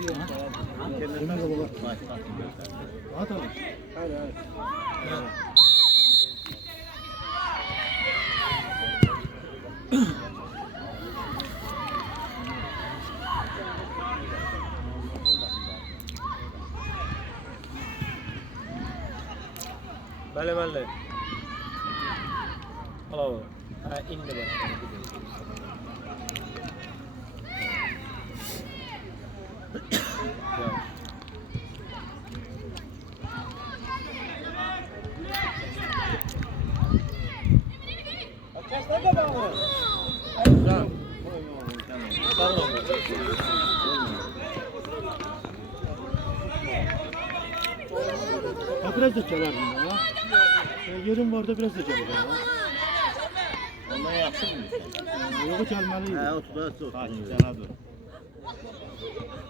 Bale. Hello. In the Biraz da çalardım ya. Yerim vardı biraz da çalardım ya. Ondan yaxşı mı? Yoxu çalmalıydı. Hə, o tutar çox. Cana dur.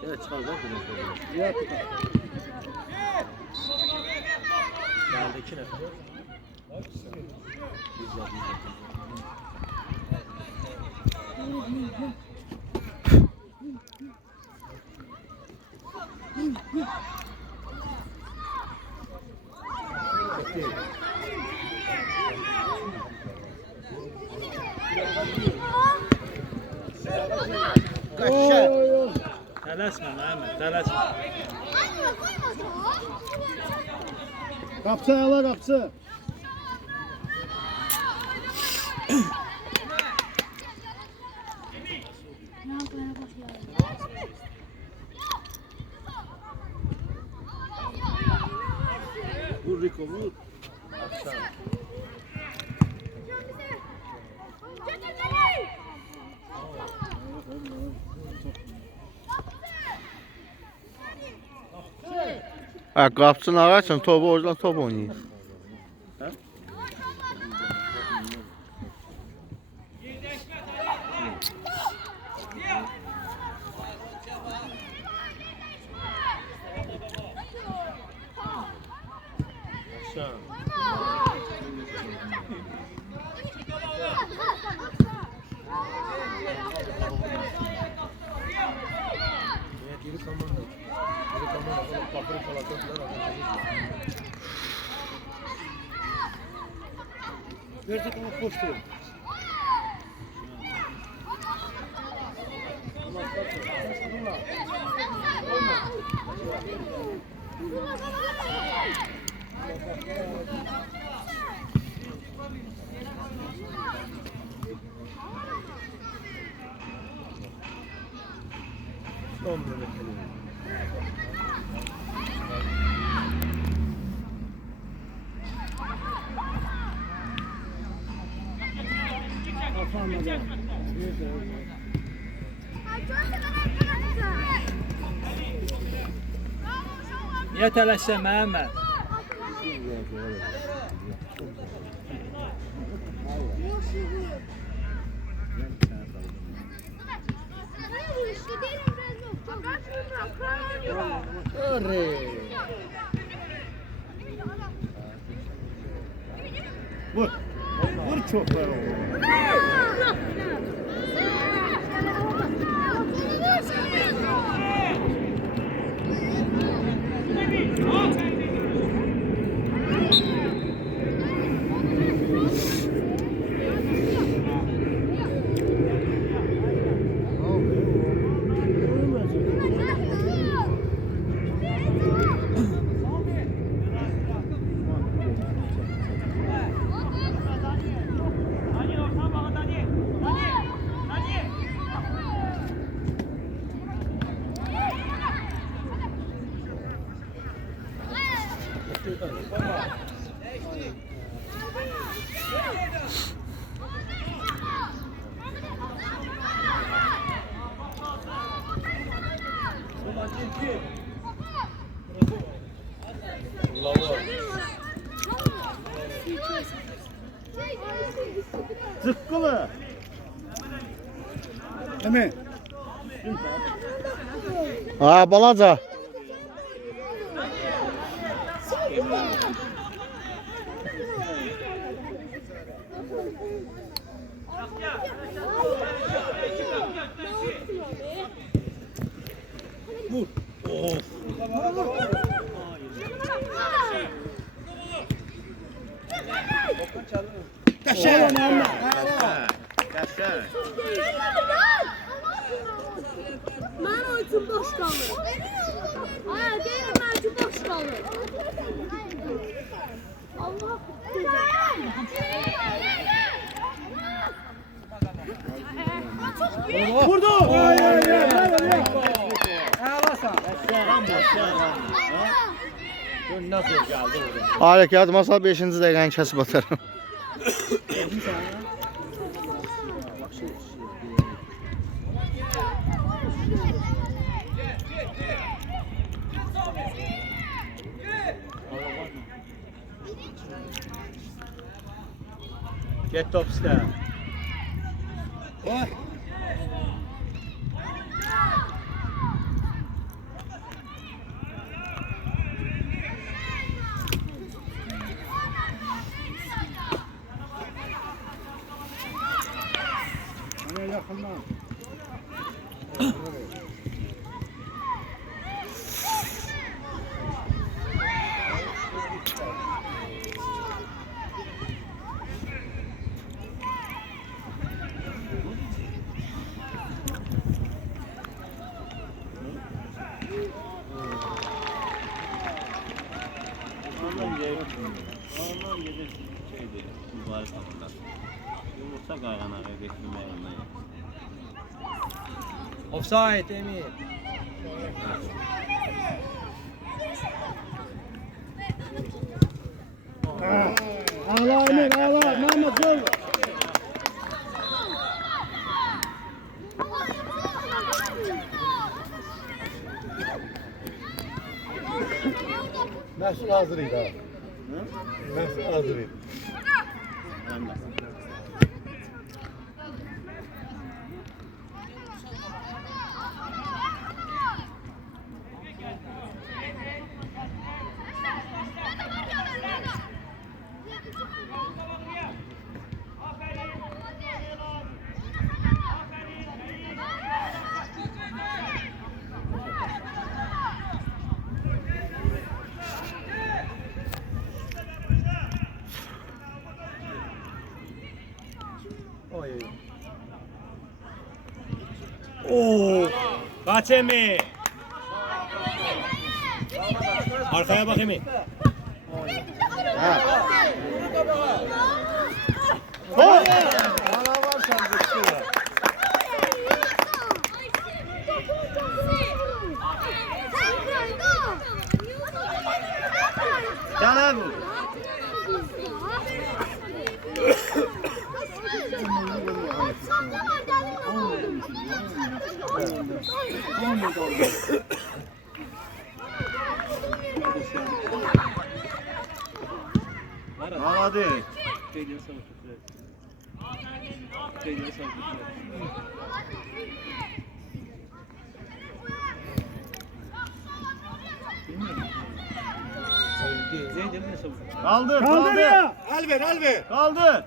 Ya çıxaracaq bunu. Ya tutar. Geldi 2 nəfər. Qaşa. Tələsmə Məhəmməd, tələsmə. Qapsı ala qapsı. Vur Riko vur. Ha, qapısını ağaçsan topu oradan top oynayın. Versek ama koştu. Niyə tələsən Məhəmməd? Vur. Vur çok var o. Zıkkılı. Değil mi? Ha, balaca. Vur. Of. Oğlum amma. Qəşəng. Mən o üçün boş qalır. Ay, deyirəm mən üçün boş qalır. Allah. Vurdu. Ay ay ay. Ağlasan. Bu nasıl gəldi orada? Alek yadmasa 5-ci dəqiqəni kəsib atarım. Get top istə. Oy. Ana yaxından. Ondan gelir şeydi, mübarek haftalar. Yumurta qarğanağı bekləməyinə. Offside Emir. Ağla Emir ağla. Mehmet gol. Məhsul hazır idi ha. Məhsul hazır idi. Oy. Oo! Kaç Emi? Arkaya bak Emi. Ana var sen düştü. Gel abi. Hadi. Kaldır, Kaldır kaldır. ya. El ver el ver. Kaldır.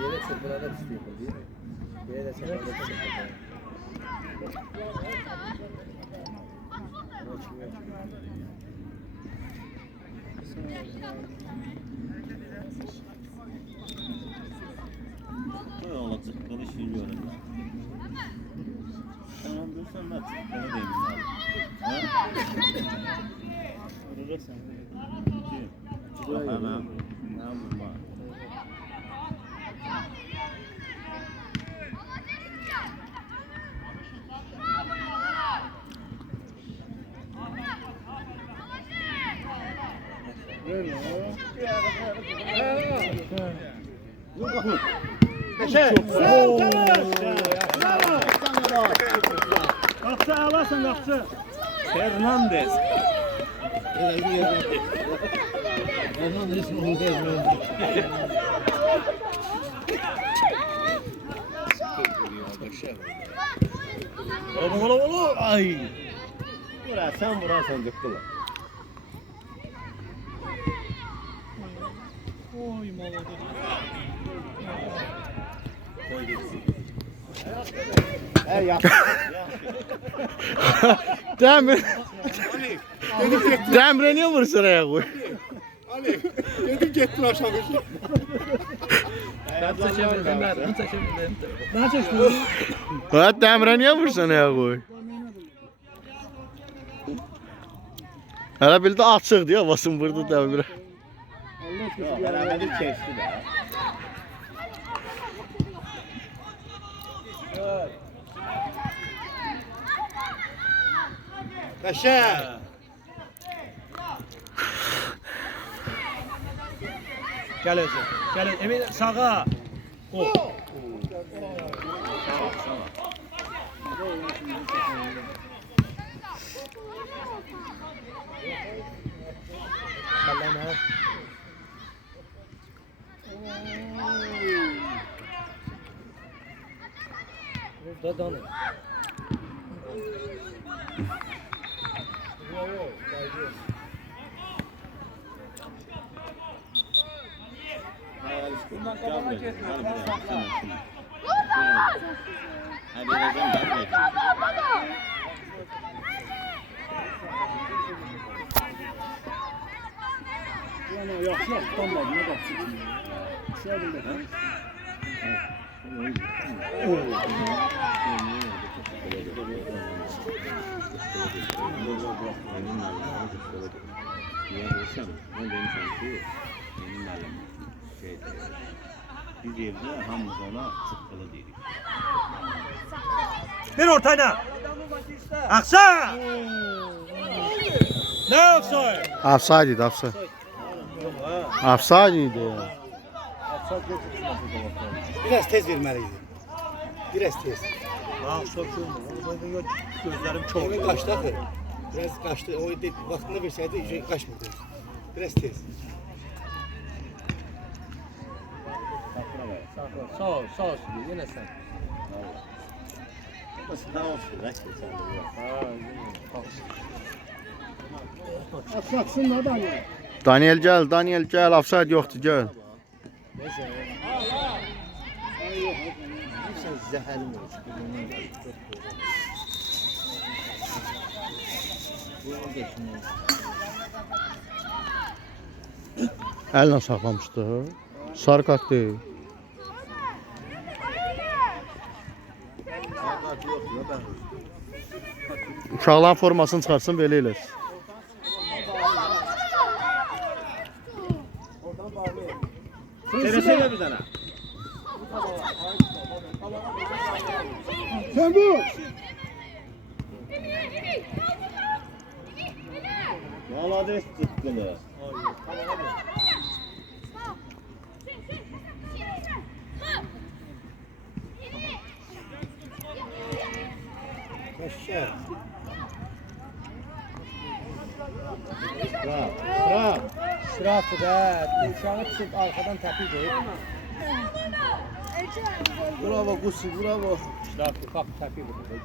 Yere çırpırada tutuyor değil mi? Yere çırpırada tutuyor. Ne olacak? Kılıç yürüyorum. Tamam dursan da çıkmanı değilim abi. Ha? Vurursan. Yok hemen. Ne vurma. Sağ Bravo. Kalksa ağlarsan kalksa. Fernandez. Ola. Ay. Vurarsan döktüler. Oy maladır. Demir. Demire niye vursun ayağa koy? Dedim gettin aşağı. Ben çekebilirim. Ben çekebilirim. Ne çektin? Ha demire niye vursun ayağa koy? Hele bildi açık diye basın vurdu demire. Beraberlik keçdi də. Qəşəng. Gel Özür. Gel Emin sağa. O. Sallama. Burada da ne? Bundan qabağına getmə. Ha verəcəm də verəcəm. Yəni yaxşı tutanmadı, nə qapçı. Şöyle. Biz evdə hamımız ona çıqqılı deyirik. Bir ortayla. Aksa. Ne offside? Offside idi, offside. Offside idi ya. Biraz tez verməliydi. Biraz tez. Bak sokuyorum. Gözlerim çok. Onu kaçtı axı. Biraz kaçtı. O vaxtında versəydi kaçmırdı. Biraz tez. Sağ ol, sağ ol. Yine sen. Sağ olsun, rəqs Atlaksın da adam. Daniel gel, offside yoxdur, gel. Zəhəlim olsun. Əllə saxlamışdı. Sarı kart deyil. Uşaqların formasını çıxarsın, belə eləsin. Terese bir dənə. Sen bu. Malades çıqqılı. Kaşşa. Bravo. Şırafı da uşağı tutup arkadan təpi qoyub. Bravo Qusi, bravo. Şırafı bak təpi qoyub.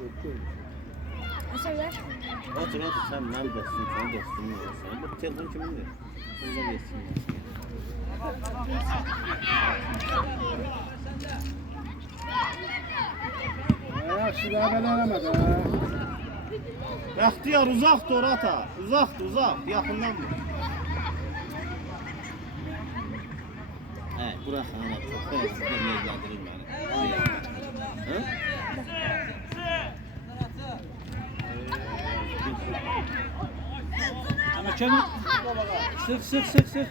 Otur, sən mənim dostum, sən dostum olsan. Bu telefon kimindir? Onda geçsin. Yaxşı da belə eləmədi. Bəxtiyar uzaqdır ata. Uzaq, yaxından mı? Hə, bura xana çox xəstə meyiləndirir məni. Hə? Ama kendi sık.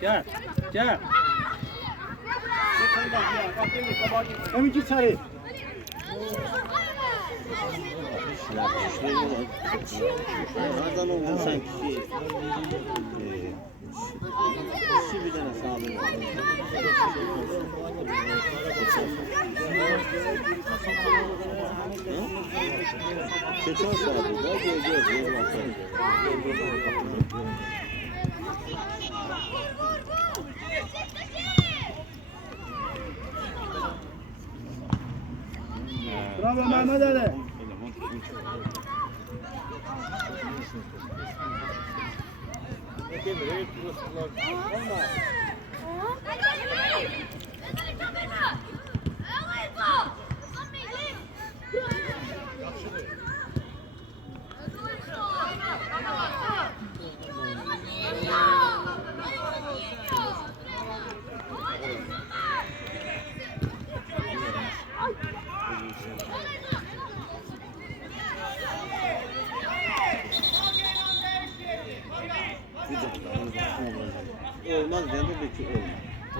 Gel. Emin ki içeri. Nereden oldu sanki? Şu bir tane sağlığı var. Geçen sağlığı da gel. Bravo Mehmet Ali.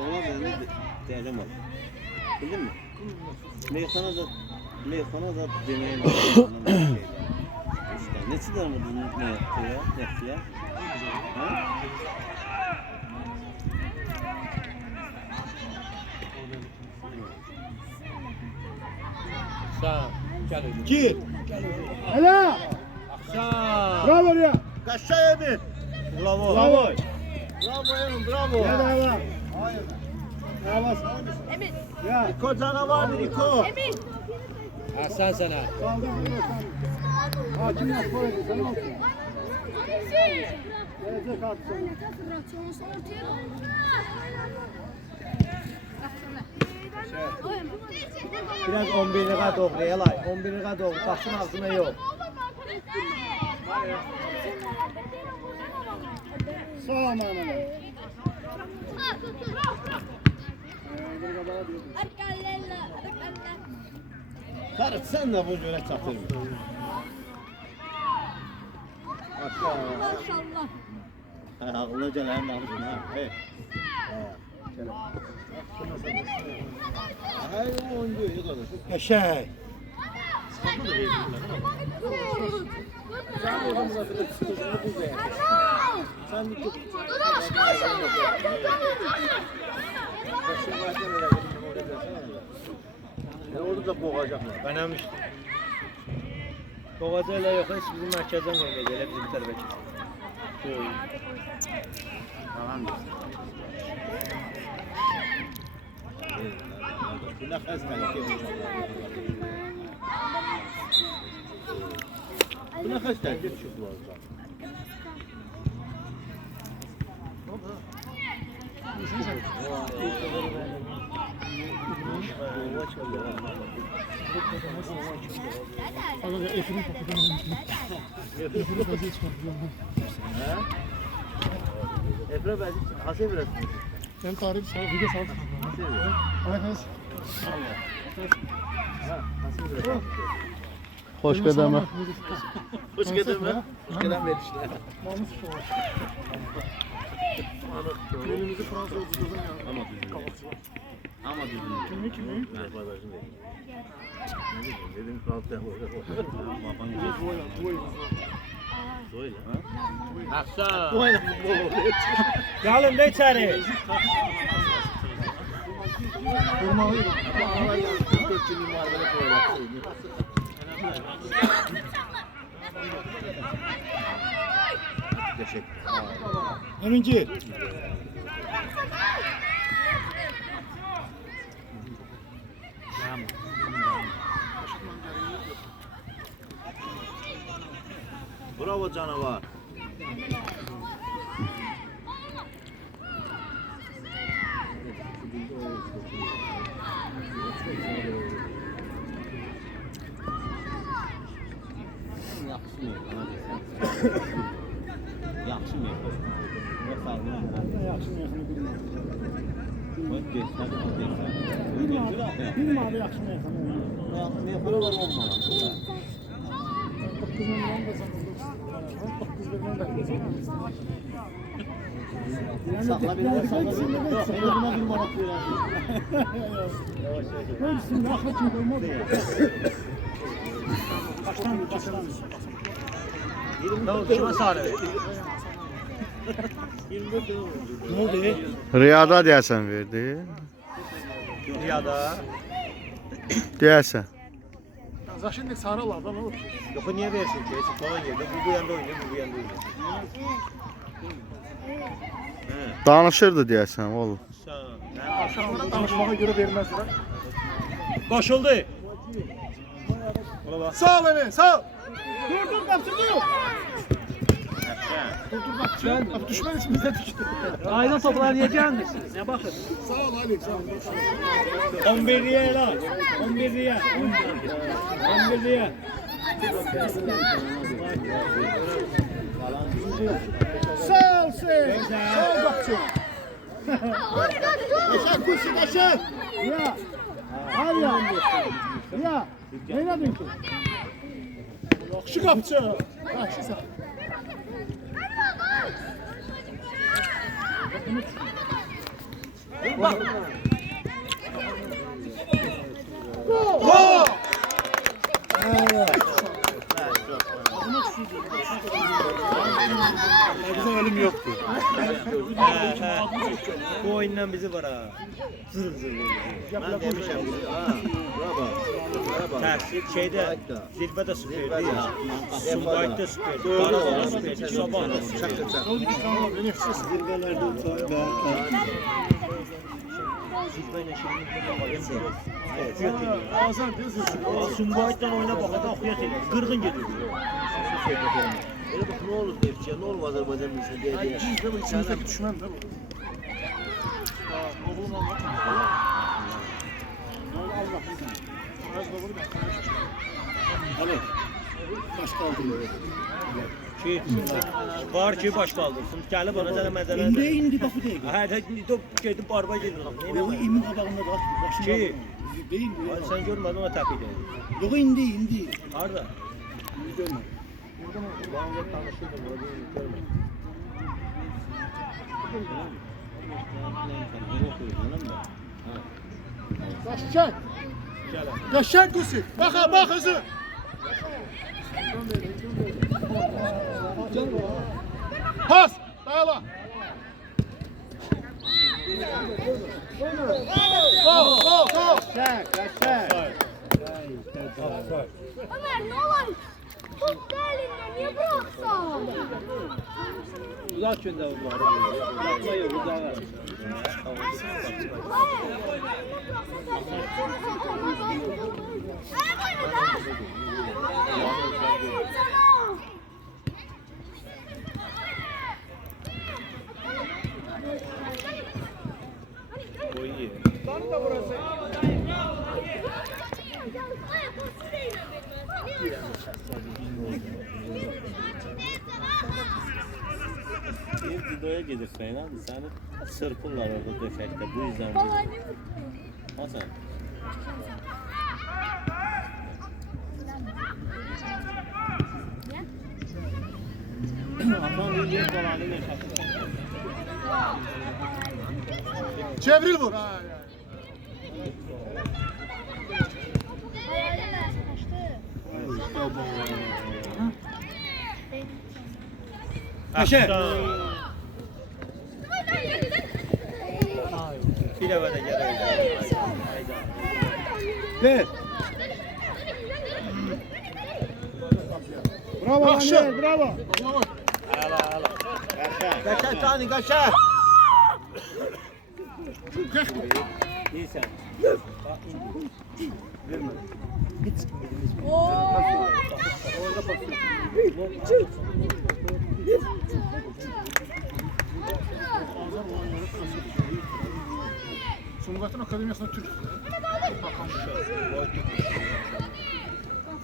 Oğlan beni dəyəcəm oldu. Bildin mi? Meyxana da deməyə başlayacağım. Neçə dənə bunu nəfsiyə? Ha? Sağ. Gel hocam. Gir. Hele. Sağ. Bravo ya. Kaçta Emin? Bravo. Bravo. Bravo Emin bravo. Ya da ya. Bravo. Emin. Ya. Niko canavar Niko. Emin. Hasan sana. Kaldı bunu sen. Hakim yap koydu. Sen olsun. Gelecek aksın. Biraz 11'liğe doğru yalay. 11'liğe doğru. Taşın ağzına yok. Sağ amanına. Karı sen de bu göre çatır. Maşallah. Ağlına gələn almışsın ha. Hey. Hay oyuncu iyi kardeş. Eşek. Sen bir tut. Orada da boğacaklar. Benemiştim. Boğazayla yok. Hiç bizim merkezden koymayacak. Hele bizim tarafa çıksın. Tamam diyorsun. Bu ne xəstəlik? Bu ne xəstəlik çıxdı orada? Efra ben hasır biraz. Sen tarif sağ, video sağ. Aynen. Hoş kademe. Hoş geldin mi? Hoş geldin verişler. Namus şu. Elimizi Fransa ucuzdan ya. Ama düzgün. Kimi? Arkadaşım dedi. Dedim kalktı. Baban Böyle ha? Hasan. Gelin de içeri. Kurmalı. Emin gir. Bravo canavar. Yaxşı mı? Yoxsa Yaxşı mı yaxını bilmirəm. bilmirəm. Bilmirəm abi yaxşı mı yaxını. Meyxana var olmalı. 9 milyon da sen 9 milyon da. Saxla bir Yox, elə buna bir manat verərdim. Hepsini yaxşı kim koymadı. Ne oldu? Kime sarı? Ne oldu? Riyada deyəsən verdi. Riyada. Deyəsən. Zaşındık sarılardan olur. Yok niye versin ki? Falan yerde bu yanda oynuyor, bu yanda oynuyor. Danışırdı deyəsən oğlum. Aşağılara danışmağa göre vermezler. Koşuldu. Buna bak. Sağ ol Emin sağ ol. Dur kapçı dur. Dur kapçı. Abi düşman içimize düştü. Aydan toplar niye gelmişsiniz? Ne bakın. Sağ ol Ali sağ ol. 11 liraya lan. 11 liraya. 11 liraya. Sağ ol sen. Sağ ol kapçı. Yaşar kursu yaşar. Ya. Al ya. Ya. Ne dedin ki? Yaxşı kapçı. Yaxşı sağ ol. Bak. Bizim ölüm yoktu. Bu oyundan bizi var ha. Zırh zırh. Ben demişim. Təhsil şeydə, zirvədə süperdi. Sumqayıtda süperdi. Qarabağda süperdi. Sabahda süperdi. Zirvelerden sonra Zirvə ilə şeyini Sumqayıtdan oyuna baxanda oxuyat edir. Qırğın gedir. Elə bax, nə olur Neftçiyə, nə olur Azərbaycan millətinə deyə. Bizdə bu içimizdeki düşman da bu. Oğlum anlatın. Allah bizim. Az da burada. evet. Baş kaldırıyor. Ki, var ki baş qaldırsın. Gəlib ona sənə məzələ. İndi bak bu değil. Hə, də gedib barba gedir. O imin qabağında da başında. Ki, Değil mi? sən görmədin ona təpik edir. Yok indi. Harda? Görmem. Bağımda tanışırdım, orada görmedim. Kaçacak. Gələ. Kaçacak Gusi. Bak hızı. Pas. Dayala. Gol. Ömer ne olur? Top da elinden niye bıraksan? Uzaq göndər bunları. Uzaqda yox, uzağa. O iyi. Bir videoya gedirsən, hadi səni sırpırlar orada döşəkdə, bu yüzden. Hasan. Aman bir yer dolanı ne şakır. Çevril vur. Paşa. Bir eve de gelelim. Ver. Bravo Anne, bravo. Kaçar tane kaçar. İyisen. Sumqayıtın Akademiyasında Türk.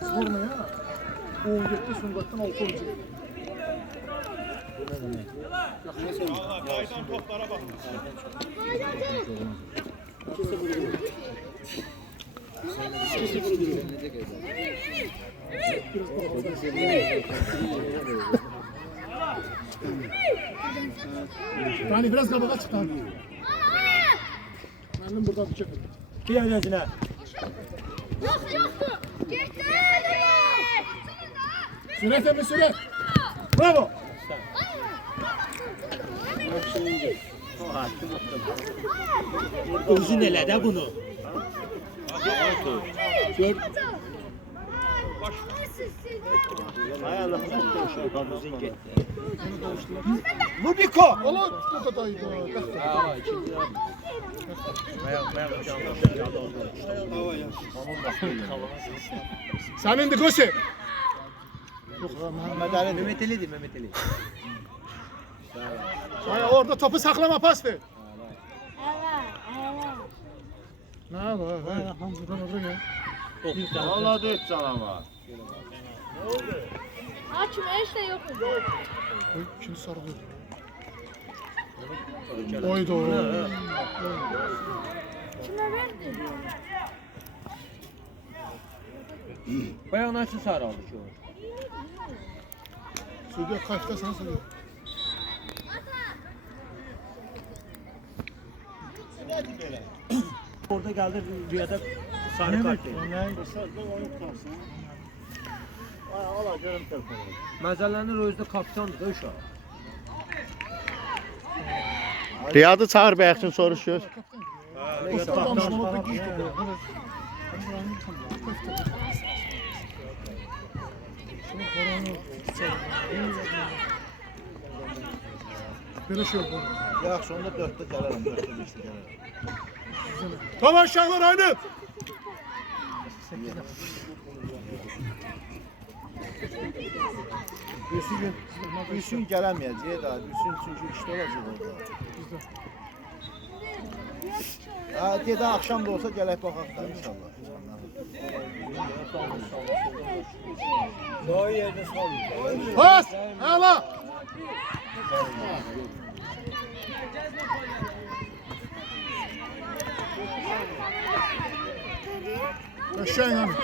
Sormaya. 17 Sumqayıtdan 6 oyuncu. Yani biraz kabağa çıktı abi. Benim buradan bir çekim. Bir evresine. Süret emmi süret. Bravo. Uzun ele de bunu. Gör. Hay Allah. Uzun gitti. Mubiko. Ola tuttu da daydı. Aa, ikinci abi. Bayağı canlı. Senin de Gosi. Mehmet Ali. Mehmet Ali'dir Mehmet Ali. Ay orada topu saklama pas ver. Ne var? Lan buradan oraya gel. Valla 4 canavar. Açma işte yok. Oy kim sardı? Oydu o. Kime verdi? Bayağı nasıl sarı aldı ki o? Suudi kaçta sana soruyor. Orada geldi rüyada sarı kart. Ala görüm telefonu. Məzələnir özdə kapitandır da uşaq. Riyadı çağır bəyəxsin soruş göz. Belə şey oldu. Yaxşı, onda 4-də gələrəm, 4-də 5-də gələrəm. Tamam uşaqlar aynı. Gülsün gələməyəcək daha, Gülsün çünki işdə olacaq orada. Dedə axşam da olsa gələk baxaq da inşallah. Daha yerde salın. Pas! Əla! Qəşəng hanım.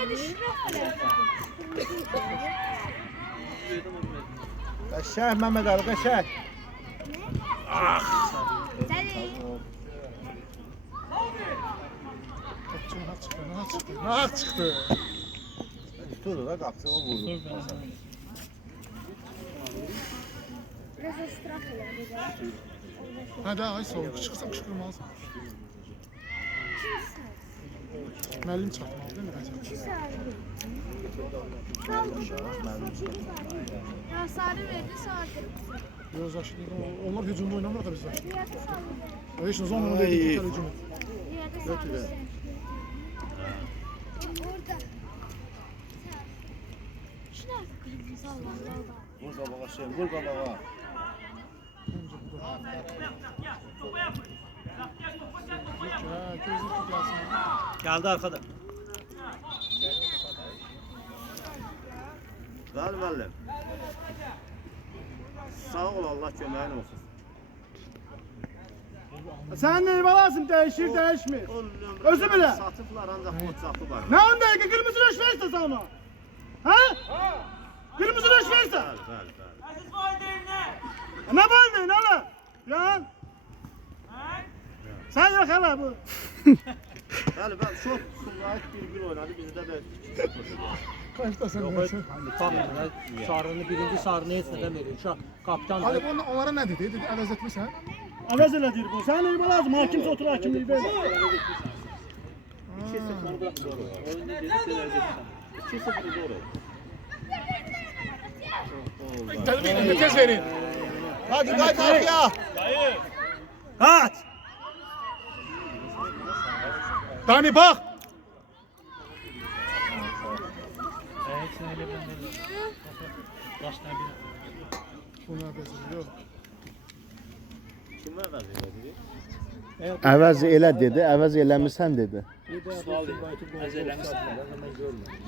Qəşəng Məmməd Ali, qəşəng. Rahat çıxdı. Tutur da qapısı o vurdu. Hadi ay soğuk çıxırsan qışqırmalısın. Müəllim çatmalı değil mi? Ya sarı verdi sarı. Biraz aşırı. Onlar hücumda oynamır da bizler. Hiç zaman değil ki hücum. Orada. Şuna kırmızı Allah. Vur qabağa şey, vur qabağa. Gözlük gelsin. Geldi arkada. Zal müəllim. Sağ ol, Allah köməyin olsun. Sen ne lazım değişir değişmir. Özü bile. Satıblar ancaq qoçaqı var. Ne 10 dakika kırmızı reş verirse sana. Ha? Kırmızı reş verirse. Bəli, bəli. Ne baldın hala? Ya. Sen yok hala bu. Bəli, bəli, çox Sumqayıt bir oynadı, bizdə də 2-0. Kaçta sen? Sarını birinci sarını heç nədən verir. Uşaq kapitan. Ali onlara ne dedi? Dedi əvəz etmişsən. Əvəz elədir bu. Sən neyim lazım? Hakimsə otur hakimliyi ver. 2-0 bırak doğru. Oyunda geri seyredeceksin. 2-0 doğru. Tez verin. Hadi qaytar ya. Kaç! Dani bak. Bunu əvəz ediyor. Kimə əvəz elədi? Əvəz elə dedi, əvəz eləmirsən dedi.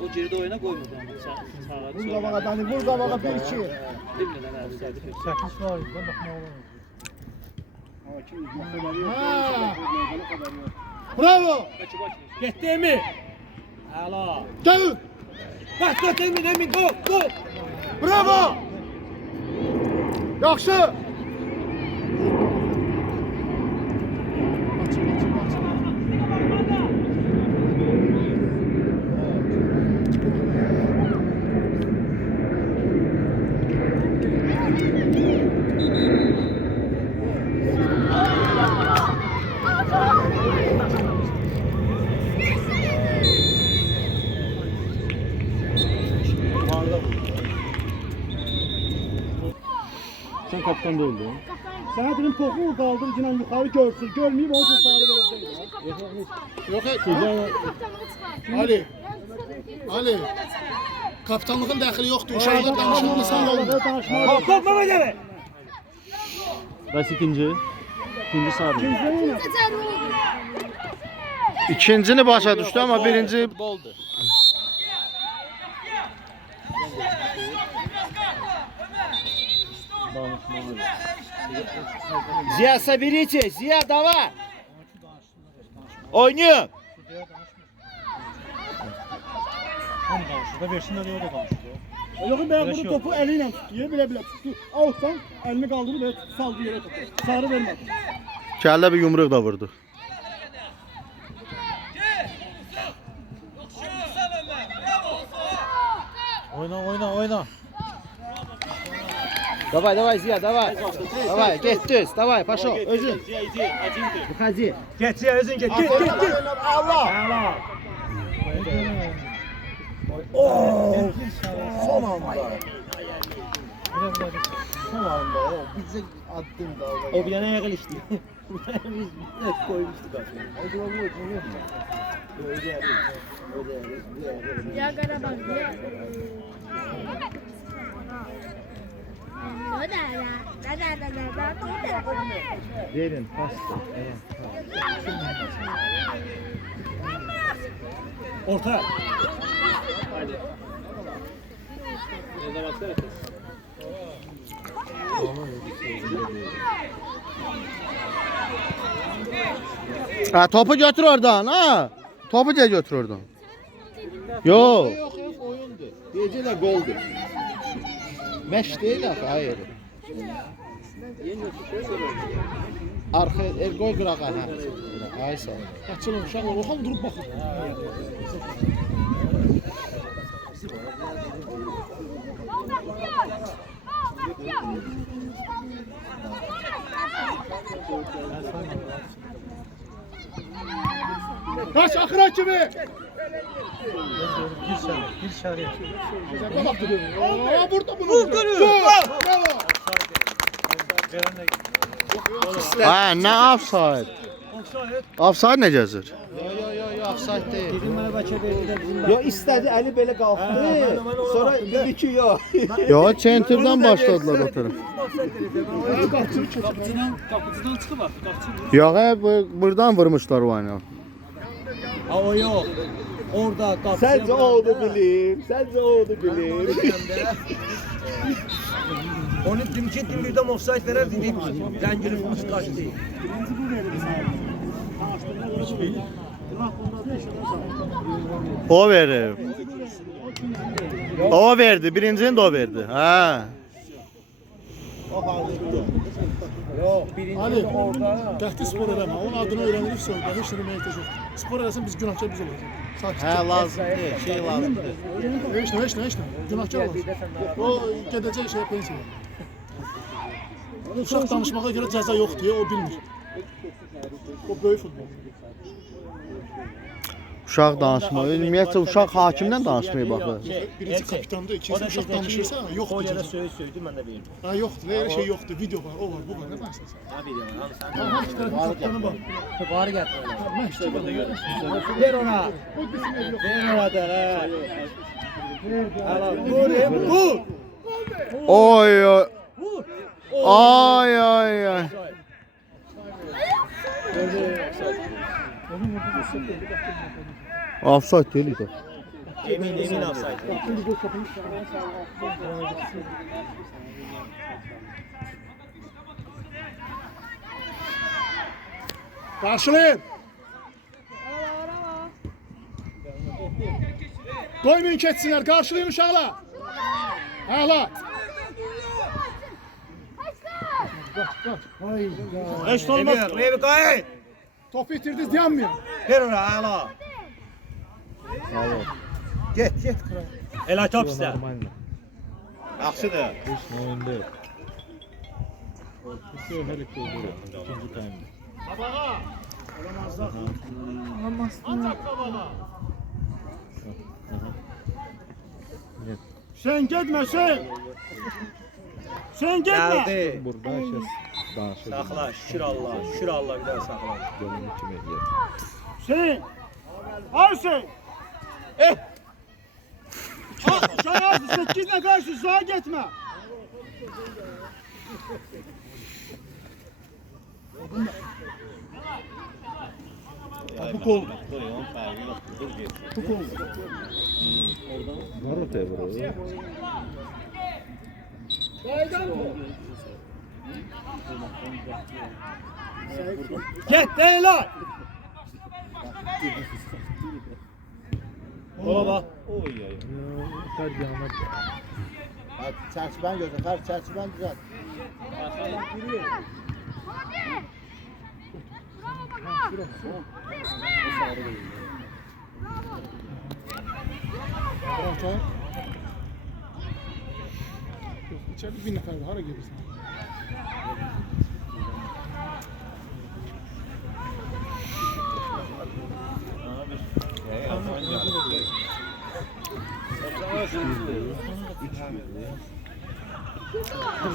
O geridə oyuna qoymurdu ama sağa Vur qabağa Dani, vur qabağa 1-2. bilmədən əvəz edib. 8 var idi, baxmaq olar. Bravo. Getdi mi? Əla. Gel. Bax, getdi mi? Emin, go, go. Bravo. Yaxşı. Sen kaptan değildin. Sana dedim topu kaldır, yine yukarı görsün. Görmeyeyim, o sarı vereceğim. Yok Ali. Ali. Kaptanlığın dəxili yoxdur. Uşaqlar danışırsan yolunda. Hop, Mehmet Bəs ikinci? İkinci sarı. Necə oldu? İkincini başa düşdü ama birinci boldu. Ziya Sabirici, Ziya dava. Oynuyor. Tam danışır. Versinler yolda danışır. Yok ben bunu topu eliyle tutuyor. Bile tuttu. Alttan elini kaldırıp böyle saldı yere tuttu. Sarı vermedi. Kəllə bir yumruq da vurdu. Oyna. Давай, Ziya, давай. Давay, get düz, davay, paşo, özün. Hadi. Get Ziya özün get. Get. Allah. Son anda. Son anda ya. Bize attın da. O bir yana yaklaştı. Biz koymuştuk aslında. Ya Karabağ ya. Nó đã tốt đẹp. Verin, pasta. Orta. Ha, topu götür oradan ha. Topu da götür oradan. Yok. Yok, oyundu. Gecələ goldu. Məşq deyil axı, hayır. Arxa, qoy qırağa, hə. Ay sağ ol. Açılın uşaqlar. Oxan durub baxın. Kaç akıra kimi? Gir şarıya. Güzel baktı dönüyor. Aa burada bunu. Vur dönüyor. Bravo. Ha, nə offside? Offside nə gəzir? Yo, offside deyil. Dedim bana Bakı Bey'de bizim Yo, istədi, əli belə qalxdı. Sonra dedi ki, yo. Yo, centerdən başladılar o tərəf. kapıcıdan çıkıp artık. Yox, buradan vurmuşlar o ayını. Ha o yok. Orada kapıcı. Səncə o onu bilir, səncə o onu bilir. Onu dedim birden offside verer dedim. Ben gelip kaçtı. O verir. O verdi, birincini de o verdi. Ha. Ali qəti spor eləmə. Onun adını öyrənirik sonra. Heç nə deməyə ehtiyac yoxdur. Spor eləsən biz günahkar biz olacağıq. Sakit. Hə, lazım deyil, şey lazımdır. Heç nə. Günahkar olacaq. O gedəcək şey pensiyaya. Uşaq danışmağa görə cəza yoxdur, o bilmir. O böyük futbol. Uşaq danışmır. Ümumiyyətlə uşaq hakimdən danışmaya baxır. Birinci kapitandır, ikinci uşaq danışırsa yoxdur. Hocada söydü ben de bilmiyorum. Ha yoxdur, elə şey yoxdur. Video var, o var, bu var. Nə danışırsan? Ne bileyim abi sen. Ha, iki tərəfin kapitanı var. Bari getir. Məşqçi var. Ver ona. Ver ona da. Vur. Oy oy. Ay ay ay. Offside değil idi. Emin offside. Qarşılayın. Qoymayın keçsinlər, qarşılayın uşaqlar. Hala. Eşit olmaz. Revi kay. Topu itirdiniz, yanmayın. Ver ona ala. Get. Elay top iste. Yaxşıdır. Qabağa. Olamazlar. Atak qabağa. Sen getmə, sen. Sen getmə. Geldi. Burada danışır. Sakla. Şükür Allah bir daha sakla. Gönlünü kimi edir. Sen. Al sen. Şayazı 8'le karşı sağa gitme. Bu gol. Bu gol. Var o tebrik. Get değil lan. Baba. Hadi çərçivəni gözlə, xar çərçivəni düzəlt. İçeride bir nefer var. Hara gelirsin?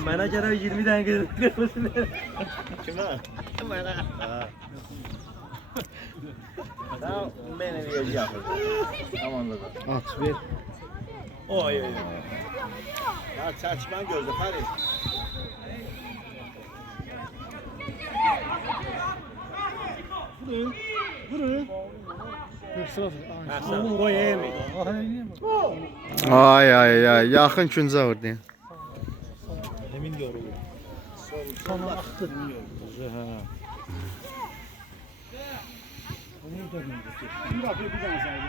Bana göre 20 tane kırmızı. Kime? Bana. Tamam, beni bir yapın. Tamam da. At ver. Oy. Ya çarşıdan gördüm hadi. Vurun. Sıra. Sen koy yemi. Ay ay ay, yaxın küncə vurdu. Sonra aktı. Bir bakıyor bir tane saydı.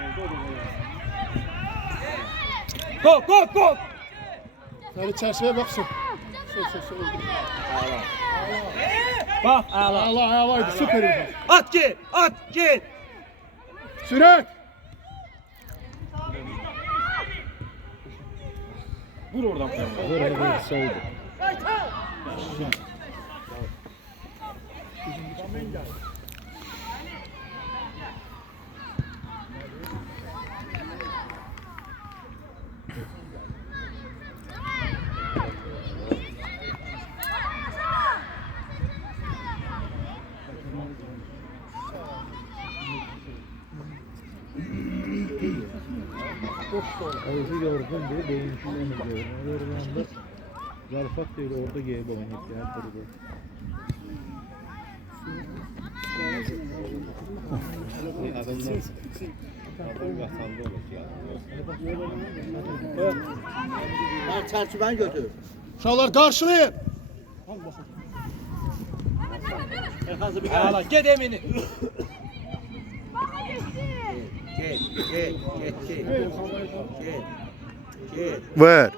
Go. Hadi çerçeveye baksın. Sol. Bak ala. Allah süper. At git. Sürat. Vur oradan. Ver saydı. Ağzı gördüm diye değişimini gördüm. Orada zarfat değil orada gibi oynayıp ya burada. Adamlar Ben çarşıdan götür. Uşaqlar qarşılayın. Ala get emini. Ver.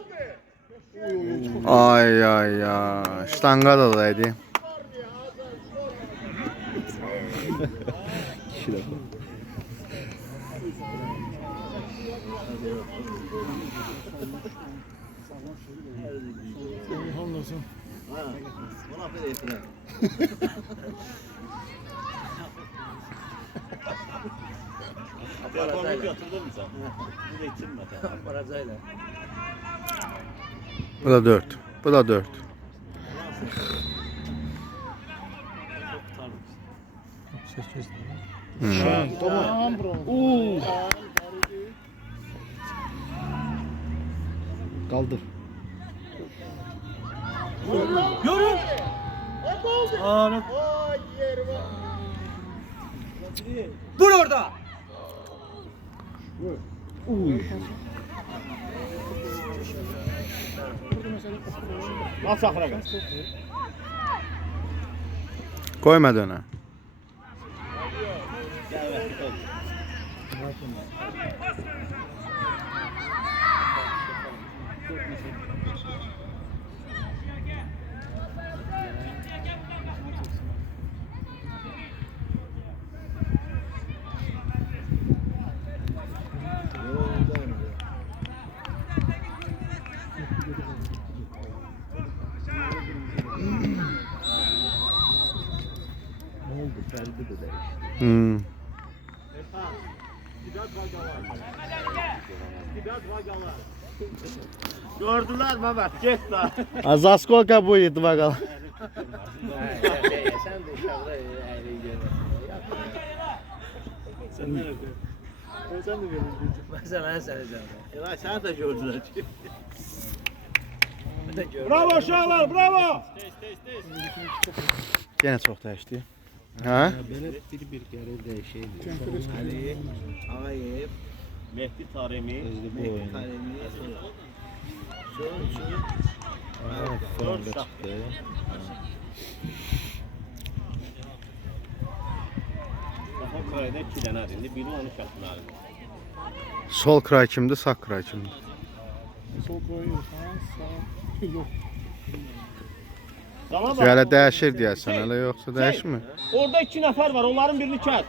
Ay ay ay. Ştanga da daydı. Buna bir etine. Aparatayla. Götürdün mü sen? Bu da içinme. Aparatayla. Bu da 4. Bu da 4. Tamam bro. kaldır. Görün. Anam. Dur orada. At saxıra gel. Koymadı ona. Ne oldu? Ferdi de değişti. Gördüler Mehmet, git lan. Az skolka bu yedi bakalım. Sen de inşallah ayrı görmezsin. Sen ne yapıyorsun? Sen de görmedin. Ben seni canım. Sen de gördüler. Bravo uşaqlar, bravo. Gene çok değişti. Ha? Böyle bir kere değişeydi. Ali, Ağayev, Mehdi Taremi, Mehdi Taremi, Sonra çıktı. Daha Kore'de 2 tane arındı, biri 13 yaşında arındı. Sol kray kimdi, sağ kray kimdi? Sol koyuyorsan sağ. Yok. Sana bak. Hələ dəyişir deyəsən, hələ yoxsa dəyişmir? Orada 2 nəfər var, onların birini kəs.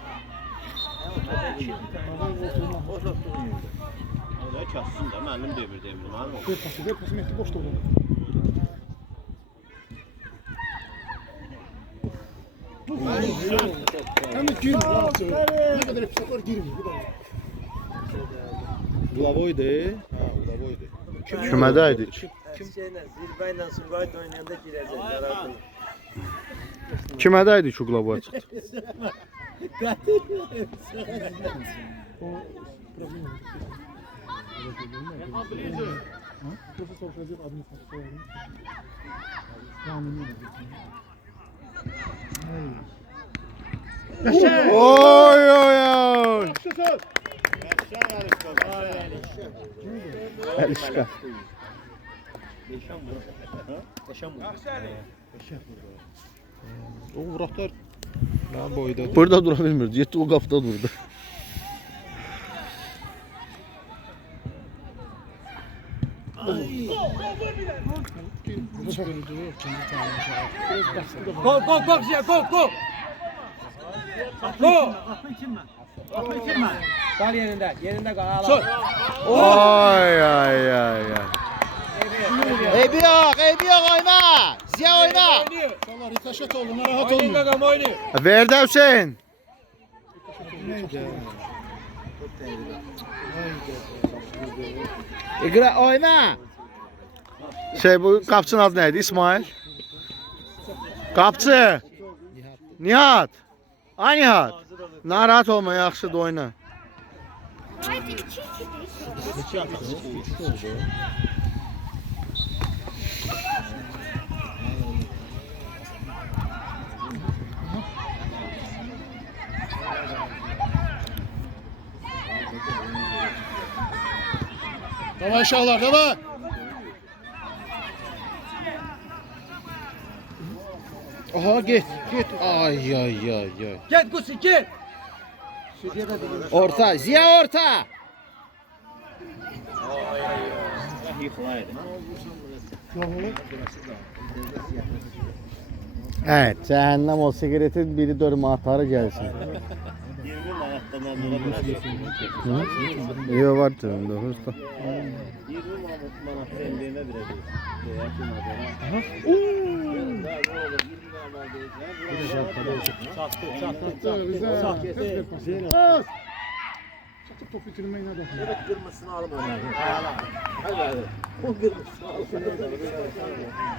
Orada kəssin də, mənim demir, mənim. Ver pası Mehdi boş da olur. Hem de girmir. Ne kadar episodlar girmir. Bu da. Glavoydu. Ha, Glavoydu. Kümədəydik. Şeylə, Zirvəylə Sumqayıt oynayanda girəcəklər artıq. Kümədəydik şu qlavoya çıxdı. Bursa soruşacaq administrasiya. Qanuni. Oy oy oy. Əlişqa. O Muratlar ben boyda. Burada dura bilmirdi. Getdi o qapıda durdu. Gol, gol, gol, Ziya, gol, gol. Gol. Kal yerində, yerində qal. Sol. Oy ay ay ay. Eybi yok oyna. Ziya oyna. İnşallah rikaşet oldu. Rahat Oynayın olun. qaqam, oynayın. Verdi Hüseyin. İqra oyna. Şey bu qapçının adı neydi? İsmail. Qapçı. Nihat. Ay Nihat. Narahat olma, yaxşıdır oyna. Davay uşaqlar, davay. Aha git. Ay ay ay ay. Get Gusi, get. Orta. Ziya orta. Yıkılaydı. Evet, cəhənnəm o sigaretin biri 4 manatları gəlsin. 20 manattan onlara bırakıyorsun. Yox, var cəbimdə, usta. 20 manat ellerine verebiliriz. Top bitirmeyin hadi. Evet kırmızısını alıp oynayın. Hadi. O kırmızısını alıp oynayın.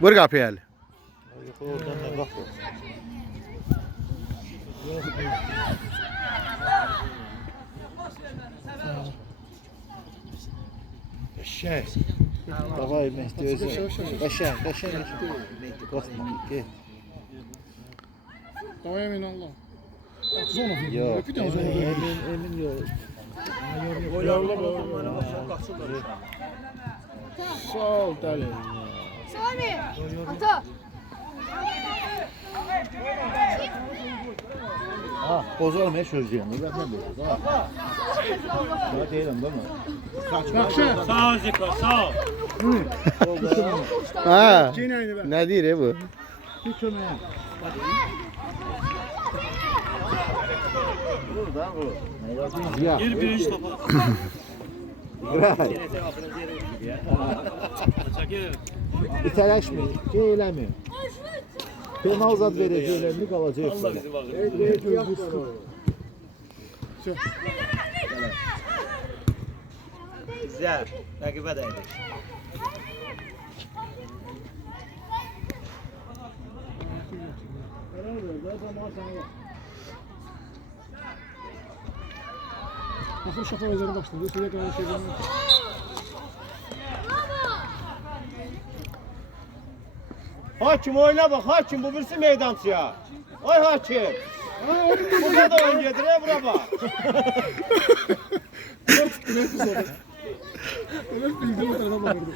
Vur qapıya əli. Oradan da bak. Şey. Davay Mehdi özü. Kaşan. Basma. Gel. Davay emin Allah. Zona. Yok. Bir tane zona. Emin yok. Oylarla bağırmalara baxsan qaçırlar uşaq. Sağ ol Dali. Sami. Ata. Ha, bozulma sözcüğüm. Ben ne bozuldu? Ha. Daha değilim değil mi? Yaxşı. Sağ ol Zikra, sağ ol. Ha, Yine aynı ben. nə deyir bu? Bir kömeğe. Burada bu. Ya. Gir birinci topa. Çəkir. İtələşmə, şey eləmə. Penal zad verəcəklərini qalacaq. Allah bizi bağışlasın. Güzel. Rəqibə dəydik. Bakın şafa vezeri başladı. Size kadar şey bilmiyorum. Hakim oyna bak hakim bu birisi meydancıya. Ay hakim. Burada da oyun gedir bura bak. Evet bildiğim bu tarafa bakırdı.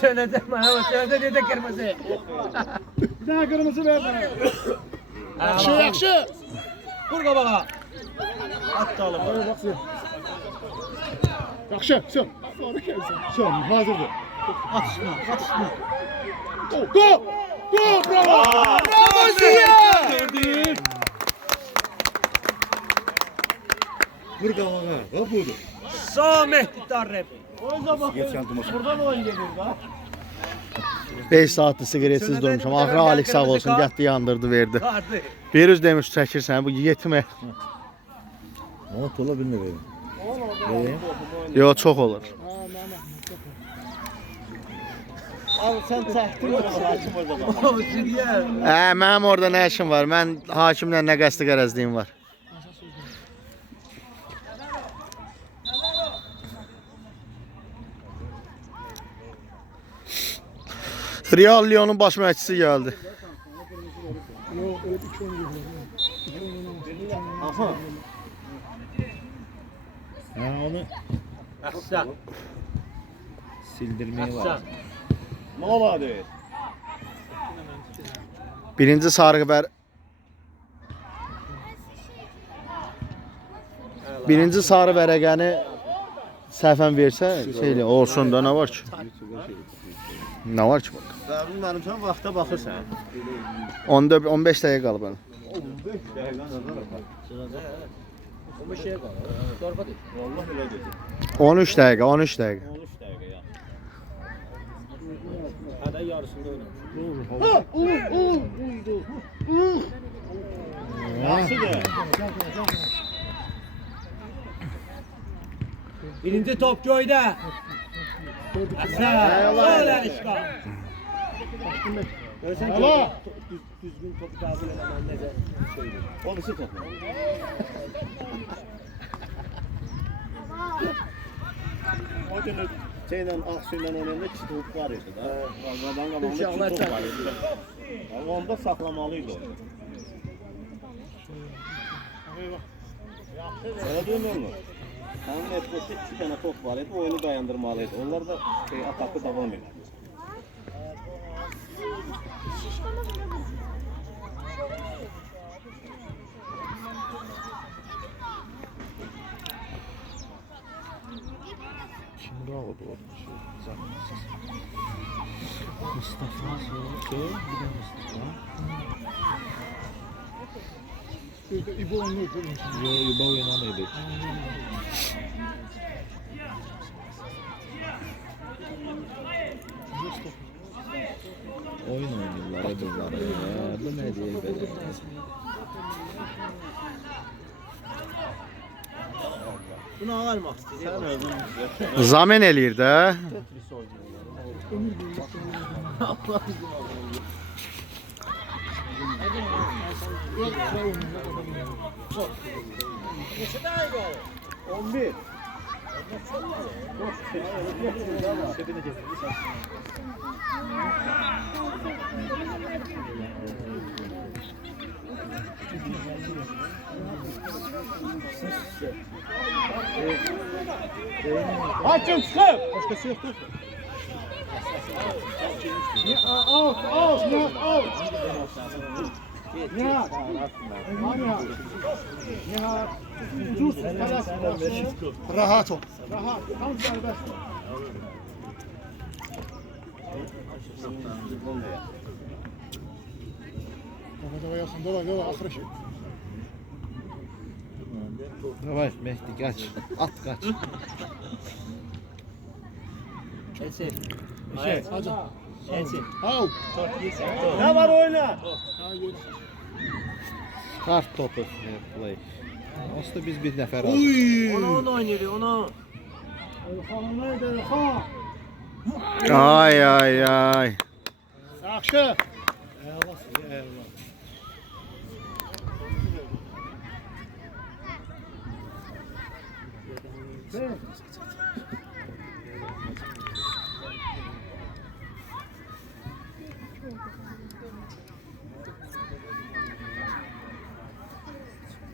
Şöyle de bana şöyle de kırmızı. Bir tane kırmızı ver bana. Yakşı yakşı. Vur qabağa. At da alım. Hadi bak sen. Yaxşı, sür. Sonra gəlsin. Sür, hazırdır. At üstünə, at üstünə. Go! Go, bravo! Bravo Ziya! Vur qavağa. Ha budur. Sağ Mehdi Darreb. Oyuna bak. Buradan oyun gelir ha. 5 saatdir siqaretsiz durmuşam. Axıra Alik sağ olsun, gətdi yandırdı, verdi. Darreb. Bir üz demiş çəkirsən, bu yetimə. Ama tola bilmiyorum. Yo, çox olur. Al sen çəkdin hakim orada bak. O Ziriyə. Mənim orada nə işim var? Mən hakimlə nə qəsdi qərəzliyim var. Real Lyon'un baş məşqçisi gəldi. Aha. Ha onu Əhsən, sildirmeye var. əhsən. Ne oladı? Birinci sarı xəbər. Birinci sarı vərəqəni səhvən versə, şeylə olsun da nə var ki? Nə var ki? Zəruri mənim sən vaxta baxırsan. 14 15 dəqiqə qalıb hələ. 15 dəqiqə nəzər var. 15 şey qalır. Dorba deyil. Vallahi elə dedi. 13 dəqiqə, 13 dəqiqə. 13 dəqiqə ya. Hədə yarısında oynamış. Yaxşıdır. Birinci top göydə. Əhsən, gol Əlişqa. Görsən ki, düzgün top qəbul eləmən necə şeydir. O birisi top. O gün şeylə Ağsuyla oynayanda 2 top var idi da. Qazadan qabağında 2 top var idi. Amma onda saxlamalıydı onu. Öyle değil mi oğlum? Onun etkisi 2 tane top var idi, oyunu dayandırmalıydı. Onlar da atakı devam ediyor. Kim aldı orada şey? Zahmetsiz. Mustafa şey, bir de Mustafa. İbo oynuyor. Yo, İbo oynamıyordu. Oyun oynuyorlar bunlar ya. Bu ne diye böyle. Bunu almaq istəyir. Zamen eləyir də. Neçə dəqiqə olur? 11. Hakim çıkıp! Başkası yok da. Out, out, Nihat, out. Nihat. Nihat. Dursun, rahat ol. Rahat, tam serbest. Давай, Яхан, давай, ахры şey. Давай Mehdi kaç. At kaç. Elsin. Şey, hadi. Elsin. Out. Ne var oyna? Kart topu. Play. Aslında biz bir nefer aldık. Onu oynayır, onu. Elxan neydi, Elxan? Ay ay ay. Yaxşı.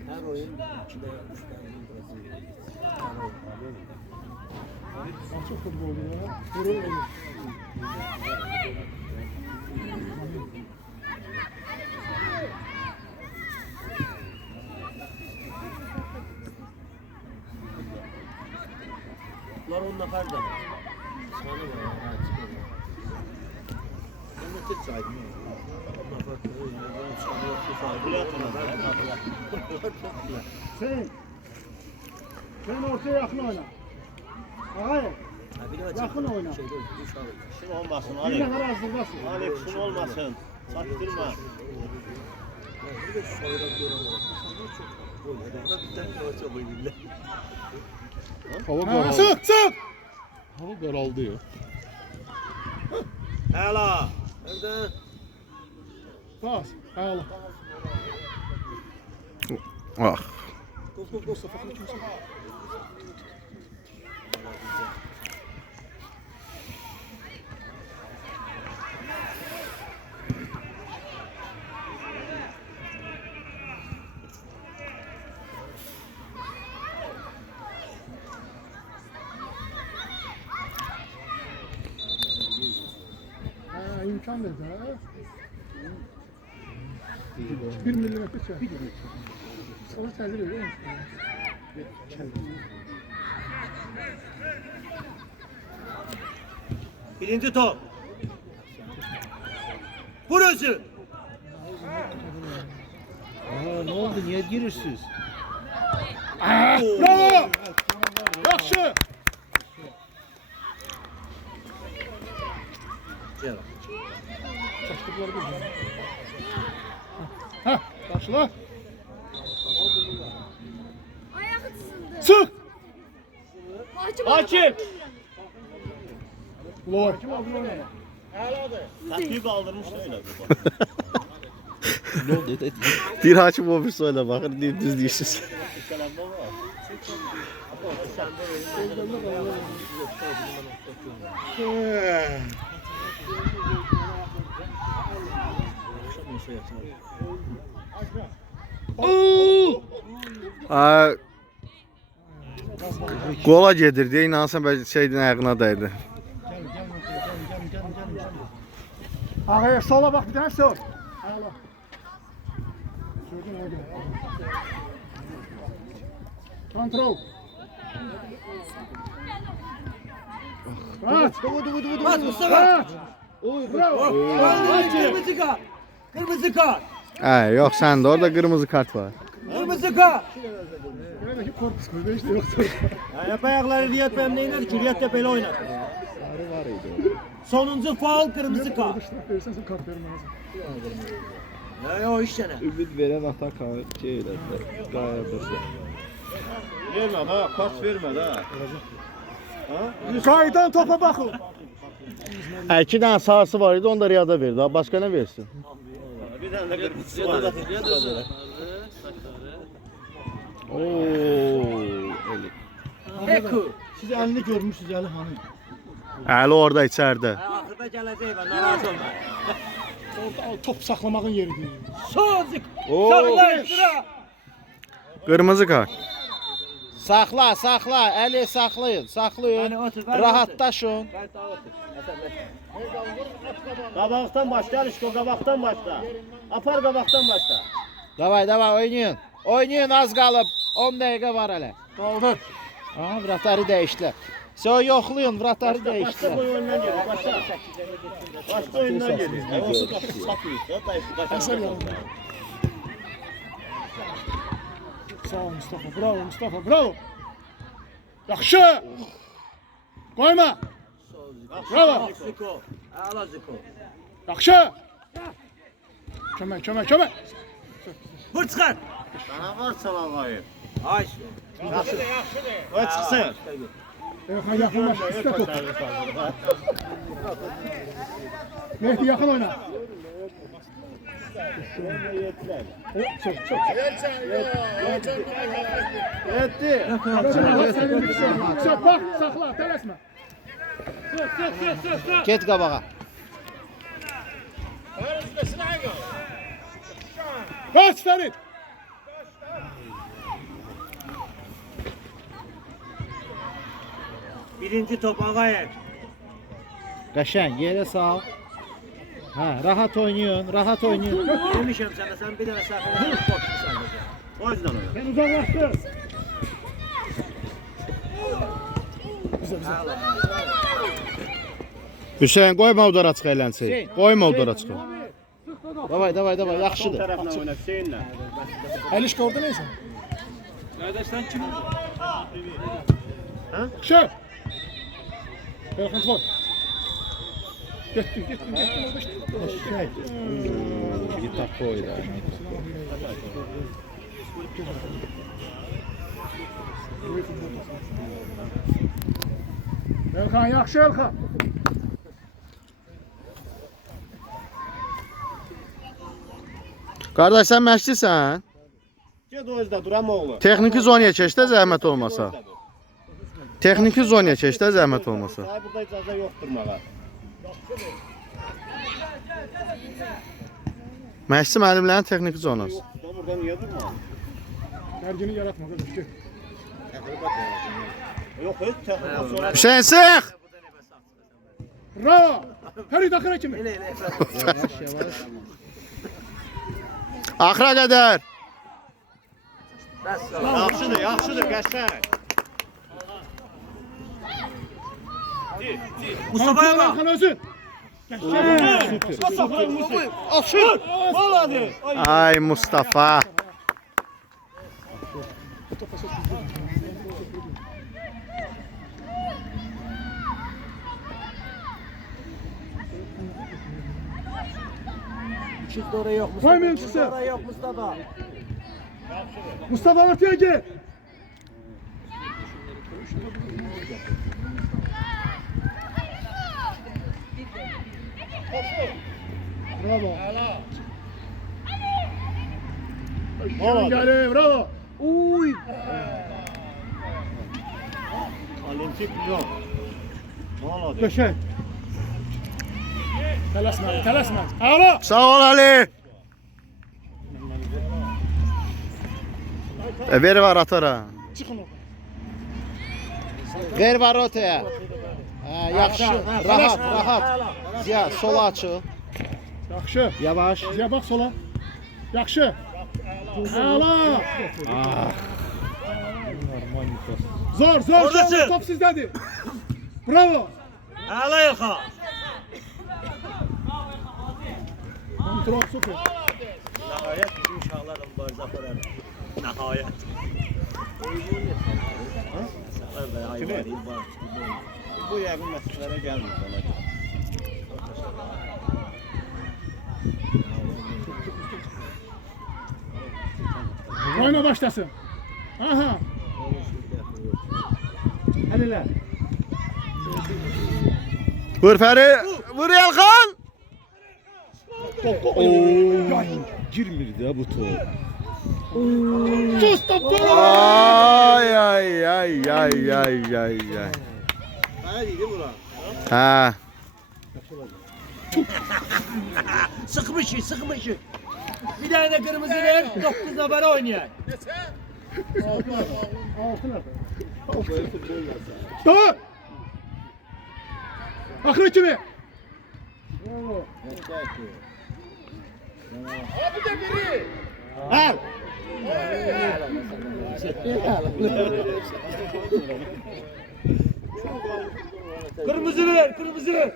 Hər oyun 2-də 3-də Açıq futboldu ya. Vurur olur. var 10 nəfər də. Sana var. Ha, çıxır. Ben de tek saydım. 10 nəfər çıxıyor. Sen ortaya yakın oyna. Hayır. Yakın oyna. Şun olmasın Bir Ali. nefer hazırdasın. Ali şun olmasın. Çaktırma. Bir de soyra gören var. Orada bir tane parça boyuyla. Hava Ha, qaraldı. sık sık. Hava qaraldı ya. Hala. Nerede? Bas. Hayal. Ah. Gol safakını kimse. Ha, imkan verdi ha. 1 milimetre çek. Onu təzir ediyor musun? Birinci top. Vur özü. Aa, ne oldu? Niye girirsiniz? Bravo! Yaxşı! Gel. Çaşdıqları bir. Hə, başla. Ayağı çizildi. Sık! Hakim. Lor. Taktiği kaldırmış öyle. Ne oldu? Dedi. Bir hakim o bir söyle bakın düz değilsiz. Qola gedir deyə inansan bəlkə şeydən ayağına dəydi. Ağaya sola bak bir tane sol. Ayala. Sürdün hadi. Kontrol. Rahat. Bas Mustafa. Rahat. Bravo. Kırmızı kart. Kırmızı kart. Hə, yox səndə orada qırmızı kart var. Kırmızı kart. Buradaki korpus koydu işte yoksa. Ayak ayakları Riyad Bey'im neyindir ki? Riyad Bey'le oynar. Sonuncu faul kırmızı kart. Dışlık verirsen sen kart vermen lazım. Ya o iş gene. Ümid veren atak şey elədi. Qayardası. Vermə ha, pas vermə ha. Yukarıdan topa bakın. Hə, 2 dənə sarısı var idi, onu da Riyada verdi. Ha, başqa nə versin? Bir tane de kırmızısı var. Oo, eli. Eku. Siz elini görmüşsünüz Ali hanım. Əli orada içəridə. Ahırda gələcək ben narazı olma. Orada top saklamağın yeri değil. Sozik. Oo. Saklaştıra. Qırmızı kart. Saxla, saxla. Əli saxlayın, saxlayın. Rahatlaşın. Qabaqdan başla, Alişko qabaqdan başla. Apar qabaqdan başla. Davay, davay oynayın. Oynayın az qalıb. 10 dəqiqə var hələ. Kaldır. Aha, vratları dəyişdilər. Sen yoxlayın, vratları Başla dəyişdilər. boy oyundan gelir, başla. Başla oyundan gelir. Olsun kapısı satmıyor. Eser yanında. Sağ ol Mustafa. Bravo Mustafa. Bravo. Yaxşı. Koyma. Bravo. Ziko. Ala Ziko. Yaxşı. Kömək, kömək, kömək. Vur çıkar. Sana var çalağayı. Ay. O çıksın. Erkan yakınlaş. Üstte tut. Mehdi yakın oyna. Çek, çek. Etti. Çek, bak, sakla, tələsmə. Get qabağa. Kaç Ferit. Birinci top Ağayev. Qəşəng, yerə sal. Hə, rahat oynayın, rahat oynayın. Demişəm sana sen bir tane saklayın. Boşlu sadece. O yüzden oyna. Sen uzaklaştır. Hüseyin qoyma udara çıx elənsək. Qoyma udara çıx. Davay, davay, davay, Sol yaxşıdır. tərəfdən oyna Hüseynlə. Əlişka orada neyse? Kardeşten kim? Şey. Erkan Tufan. Getdi. Bir dakika oydu. Erkan yaxşı Erkan. Qardaş sən məşqçisən? Get o özdə duram oğlu. Texniki zonaya keç də zəhmət olmasa. Texniki zonaya keç də zəhmət olmasa. Sənə burada icazə yoxdur durmağa. Məşqçi müəllimlərin texniki zonası. Sən burada niyə durma? Gergini yaratma kardeş. Gel. Yox, heç texnika sonra Hüseyin sıx! Bravo. Her dakika kimi? Axıra qədər. yaxşıdır, qəşəng. Mustafa'ya bak. Erkan özün. Ay Mustafa. Çıktı oraya yok Koy benim çıksın. Oraya yok Mustafa. Mustafa ortaya gel. Bravo. Bravo. Gel, bravo. Uy. Olimpik yox. Maladır. Köşe. Telasma. Alo. Sağ ol Ali. Ver var atara. Çıkın oradan. Ver var ortaya. Ha, yaxşı, rahat. Ziya, sola açıq. Yaxşı. Yavaş. Ziya bak sola. Yaxşı. Alo. Zor. Top sizdədir. Bravo. Hala yaka. Kontrol süper. Nihayet bizim uşaqlarla mübarizə aparar. Nihayet. Bu yəqin məsələlərə gəlmir ona görə. Oyna başlasın. Aha. Hadiler. Vur Fəri. Vur Yalxan. Girmir de bu top. Sus top. Ay. Mənə deyildi bura. Ha. Sıkmış. Bir tane kırmızı ver, 9 numara oynayar. Dur. Akıl kimi? Al. Kırmızı ver, kırmızı.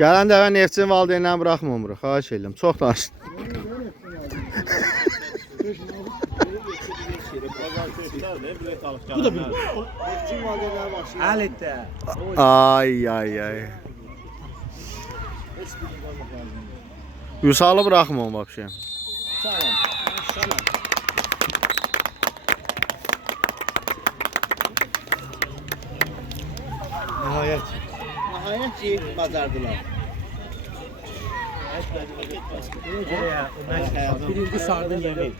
Gələn dəfə Neftçinin valideynlərini buraxmamırıq. Xahiş edirəm. Çox danışdın. Bu da bir. Halit de. Ay. Vüsalı bırakmam vəbşə. Nəhayət ki, bacardılar. Birinci sardın yemeği.